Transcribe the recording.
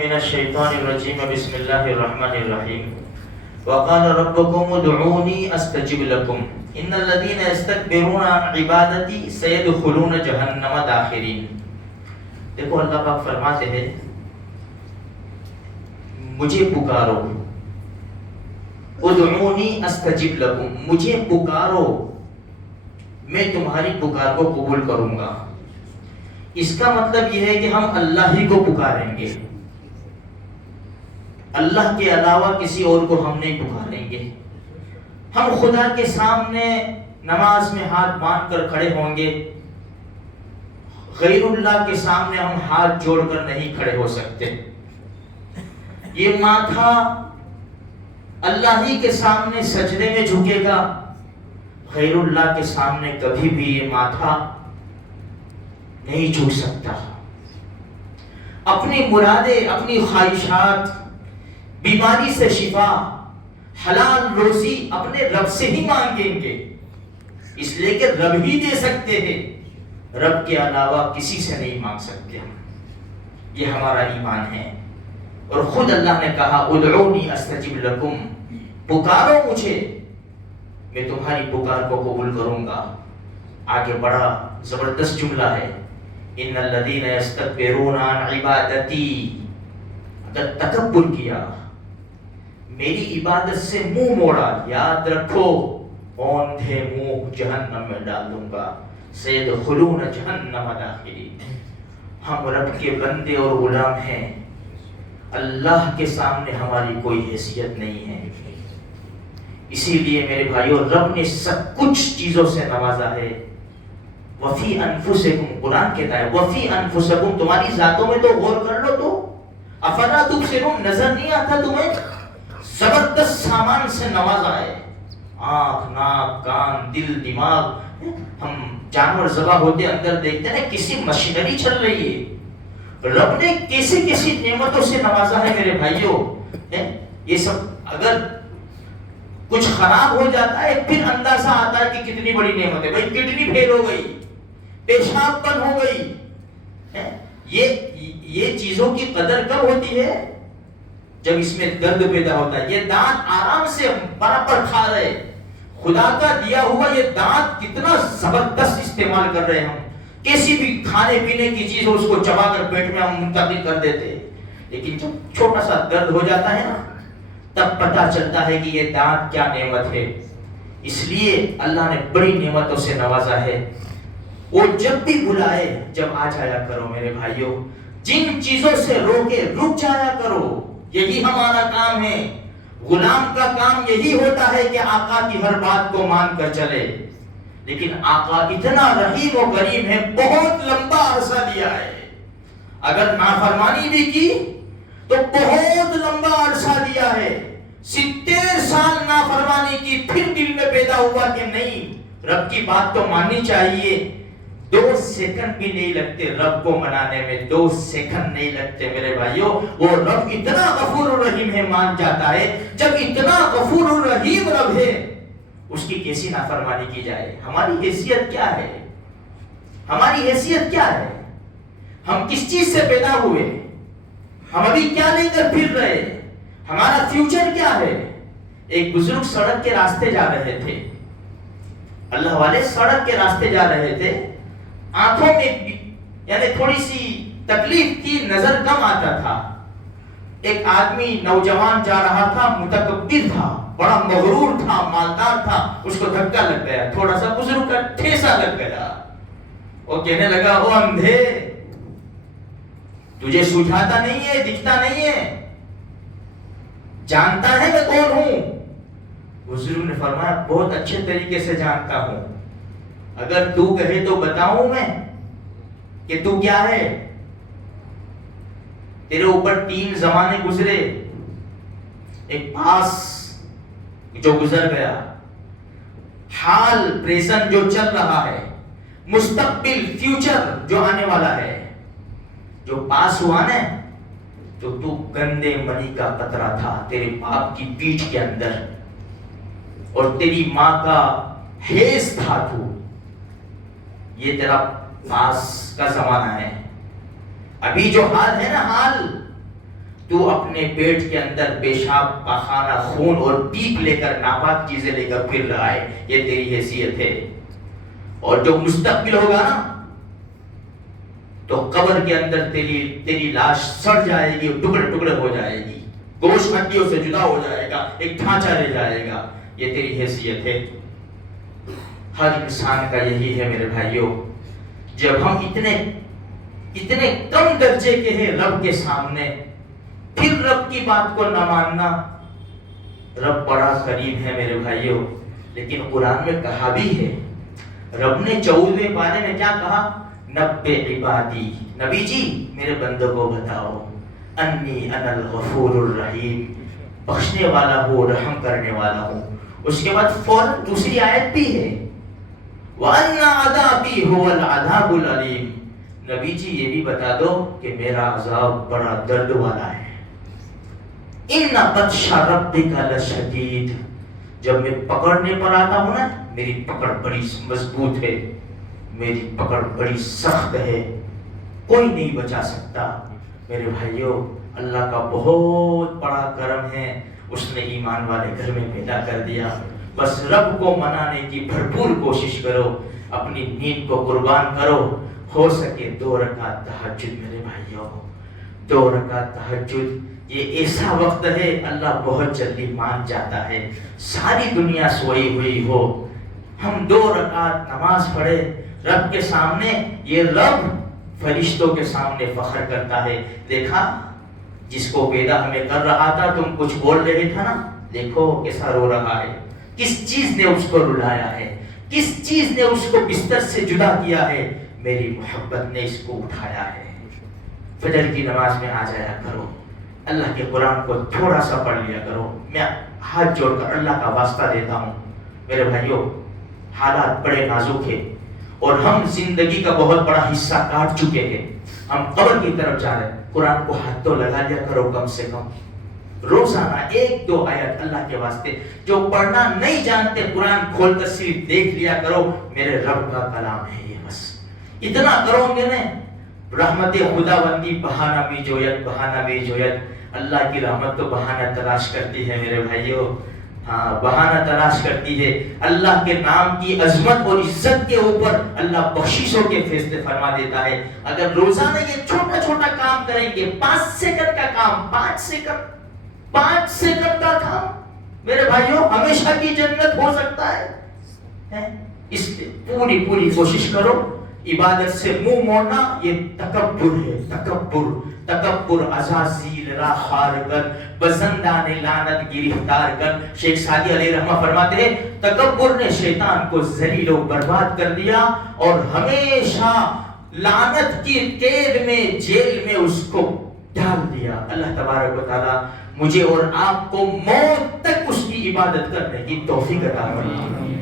من الشیطان الرجیم بسم اللہ الرحمن الرحیم وقال ربکم ادعونی استجب لکم ان الذین یستکبرون عن عبادتی سیدخلون جہنم داخرین۔ دیکھو اللہ پاک فرماتے ہیں مجھے پکارو، ادعونی استجب لکم، مجھے پکارو میں تمہاری پکار کو قبول کروں گا۔ اس کا مطلب یہ ہے کہ ہم اللہ ہی کو پکاریں گے، اللہ کے علاوہ کسی اور کو ہم نہیں پکاریں گے۔ ہم خدا کے سامنے نماز میں ہاتھ باندھ کر کھڑے ہوں گے، غیر اللہ کے سامنے ہم ہاتھ جوڑ کر نہیں کھڑے ہو سکتے۔ یہ ماتھا اللہ ہی کے سامنے سجدے میں جھکے گا، غیر اللہ کے سامنے کبھی بھی یہ ماتھا نہیں جھک سکتا۔ اپنی مرادیں، اپنی خواہشات، بیماری سے شفا، حلال روزی اپنے رب سے ہی مانگیں گے، اس لیے کہ رب ہی دے سکتے ہیں، رب کے علاوہ کسی سے نہیں مانگ سکتے۔ یہ ہمارا ایمان ہے۔ اور خود اللہ نے کہا ادعونی استجب لکم، پکارو مجھے میں تمہاری پکار کو قبول کروں گا۔ آگے بڑا زبردست جملہ ہے، ان الذین یستکبرون عن عبادتی، اگر تکبر کیا، میری عبادت سے منہ موڑا، یاد رکھو اوندھے منہ جہنم میں ڈال دوں گا، سیدخلون جہنم داخرین۔ ہم رب کے بندے اور غلام ہیں، اللہ کے سامنے ہماری کوئی حیثیت نہیں ہے۔ اسی لیے میرے بھائیو رب نے سب کچھ چیزوں سے نوازا ہے۔ وفی انفسکم، قرآن کہتا ہے وفی انفسکم، تمہاری ذاتوں میں تو غور کر لو تو افلا تبصرون، نظر نہیں آتا تمہیں؟ زبردست سامان سے نوازا ہے، آنکھ، ناک، کان، دل، دماغ۔ ہم جانور ذبح ہوتے اندر دیکھتے ہیں کسی مشینری چل رہی ہے۔ رب نے کیسی کیسی نعمتوں سے نوازا ہے میرے بھائیوں۔ یہ سب اگر کچھ خراب ہو جاتا ہے پھر اندازہ آتا ہے کہ کتنی بڑی نعمت ہے۔ بھائی کڈنی فیل ہو گئی، پیشاب بند ہو گئی، یہ چیزوں کی قدر کب ہوتی ہے؟ جب اس میں درد پیدا ہوتا ہے۔ یہ دانت آرام سے برابر کھا رہے، خدا کا دیا ہوا یہ دانت کتنا زبردست استعمال کر رہے ہیں ہم، کسی بھی کھانے پینے کی چیز ہو اس کو چبا کر پیٹ میں ہم منتقل کر دیتے، لیکن جب چھوٹا سا درد ہو جاتا ہے نا تب پتہ چلتا ہے کہ یہ دانت کیا نعمت ہے۔ اس لیے اللہ نے بڑی نعمتوں سے نوازا ہے۔ وہ جب بھی بلائے جب آ جایا کرو میرے بھائیوں، جن چیزوں سے روکے رک جایا کرو، یہی ہمارا کام ہے۔ غلام کا کام یہی ہوتا ہے کہ آقا کی ہر بات کو مان کر چلے، لیکن آقا اتنا رحیم و کریم ہے، بہت لمبا عرصہ دیا ہے۔ اگر نافرمانی بھی کی تو بہت لمبا عرصہ دیا ہے، 70 سال نافرمانی کی، پھر دل میں پیدا ہوا کہ نہیں رب کی بات تو ماننی چاہیے۔ 2 سیکنڈ بھی نہیں لگتے رب کو منانے میں، 2 سیکنڈ نہیں لگتے میرے بھائیوں۔ وہ رب اتنا غفور الرحیم ہے، مان جاتا ہے۔ جب اتنا غفور الرحیم رب ہے اس کی کیسی نافرمانی کی جائے؟ ہماری حیثیت کیا ہے؟ ہماری حیثیت کیا ہے؟ ہم کس چیز سے پیدا ہوئے؟ ہم ابھی کیا لے کر پھر رہے؟ ہمارا فیوچر کیا ہے؟ ایک بزرگ سڑک کے راستے جا رہے تھے، اللہ والے سڑک کے راستے جا رہے تھے، آنکھوں میں یعنی تھوڑی سی تکلیف تھی، نظر کم آتا تھا۔ ایک آدمی نوجوان جا رہا تھا، متکبر تھا، بڑا مغرور تھا، مالدار تھا، اس کو دھکا لگ گیا، تھوڑا سا بزرگ کا ٹھیسا لگ گیا۔ وہ کہنے لگا او اندھے، تجھے سوجھاتا نہیں ہے، دکھتا نہیں ہے، جانتا ہے میں کون ہوں؟ بزرگ نے فرمایا بہت اچھے طریقے سے جانتا ہوں، اگر تو کہے تو بتاؤں میں کہ تو کیا ہے؟ تیرے اوپر 3 زمانے گزرے، ایک پاس جو گزر گیا، حال پریزنٹ جو چل رہا ہے، مستقبل فیوچر جو آنے والا ہے۔ جو پاس ہوا نا تو گندے منی کا قطرہ تھا تیرے باپ کی پیٹھ کے اندر، اور تیری ماں کا حیض تھا تو، یہ تیرا پاس کا زمانہ ہے۔ ابھی جو حال ہے نا، حال تو اپنے پیٹ کے اندر پیشاب پاخانہ خون اور پیپ لے کر ناپاک چیزیں لے کر پھر رہا ہے، یہ تیری حیثیت ہے۔ اور جو مستقبل ہوگا نا تو قبر کے اندر تیری لاش سڑ جائے گی، ٹکڑے ٹکڑے ہو جائے گی، گوشت ہڈیوں سے جدا ہو جائے گا، ایک ڈھانچہ رہ جائے گا، یہ تیری حیثیت ہے۔ ہر انسان کا یہی ہے میرے بھائیوں، جب ہم اتنے کم درجے کے ہیں رب کے سامنے، پھر رب کی بات کو نہ ماننا۔ رب بڑا قریب ہے میرے بھائیوں، لیکن قرآن میں کہا بھی ہے، رب نے 14ویں پارے میں کیا کہا؟ نبّئ عبادی، نبی جی میرے بندوں کو بتاؤ، انی انا الغفور الرحیم، بخشنے والا ہوں، رحم کرنے والا ہوں۔ اس کے بعد فوراً دوسری آیت بھی ہے، وَأَنَّ عَذَابِي هُوَ الْعَذَابُ الْعَلِيمُ، نبی جی یہ بھی بتا دو کہ میرا عذاب بڑا درد والا ہے۔ اِنَّ بَطْشَ رَبِّكَ لَشَدِيدٌ، جب میں پکڑنے پر آتا ہوں نا، میری پکڑ بڑی مضبوط ہے، میری پکڑ بڑی سخت ہے، کوئی نہیں بچا سکتا۔ میرے بھائیوں، اللہ کا بہت بڑا کرم ہے، اس نے ایمان والے گھر میں پیدا کر دیا۔ بس رب کو منانے کی بھرپور کوشش کرو، اپنی نیند کو قربان کرو، ہو سکے 2 رکعت تہجد میرے بھائیوں، 2 رکعت تہجد، یہ ایسا وقت ہے اللہ بہت جلدی مان جاتا ہے۔ ساری دنیا سوئی ہوئی ہو، ہم 2 رکعت نماز پڑھے رب کے سامنے، یہ رب فرشتوں کے سامنے فخر کرتا ہے، دیکھا جس کو پیدا ہمیں کر رہا تھا، تم کچھ بول رہے تھا نا، دیکھو کیسا رو رہا ہے، کس چیز نے اس کو رلایا ہے، کس چیز نے اس کو بستر سے جدا کیا ہے، میری محبت نے اس کو اٹھایا ہے۔ فجر کی نماز میں آ جایا کرو، اللہ کے قرآن کو تھوڑا سا پڑھ لیا کرو۔ میں ہاتھ جوڑ کر اللہ کا واسطہ دیتا ہوں میرے بھائیوں، حالات بڑے نازک ہیں اور ہم زندگی کا بہت بڑا حصہ کاٹ چکے ہیں، ہم قبر کی طرف جا رہے ہیں۔ قرآن کو ہاتھ تو لگا لیا کرو، کم سے کم روزانہ 1-2 آیت اللہ کے واسطے، جو پڑھنا نہیں جانتے قرآن کھول کر صرف دیکھ لیا کرو، میرے رب کا کلام ہے یہ، بس اتنا کرو گے نا، رحمت خداوندی بہانہ بھی جویت، بہانہ بھی جویت۔ اللہ کی رحمت تو بہانہ تلاش کرتی ہے میرے بھائیوں، ہاں بہانہ تلاش کرتی ہے۔ اللہ کے نام کی عظمت اور عزت کے اوپر اللہ بخششوں کے فیصلے فرما دیتا ہے۔ اگر روزانہ یہ چھوٹا چھوٹا کام کریں گے، 5 سیکنڈ کا کام، 5 سیکنڈ کا کام میرے بھائیوں، ہمیشہ کی جنت ہو سکتا ہے۔ اس لیے پوری کوشش کرو، عبادت سے منہ موڑنا یہ تکبر ہے، تکبر عزازیل را خار کر، بزندان لعنت گرفتار کر۔ شیخ سعدی علیہ رحمہ فرماتے ہیں، تکبر نے شیطان کو ذلیل و برباد کر دیا اور ہمیشہ لعنت کی قید میں، جیل میں اس کو ڈال دیا۔ اللہ تبارک و تعالی مجھے اور آپ کو موت تک اس کی عبادت کرنے کی توفیق عطا فرمائے۔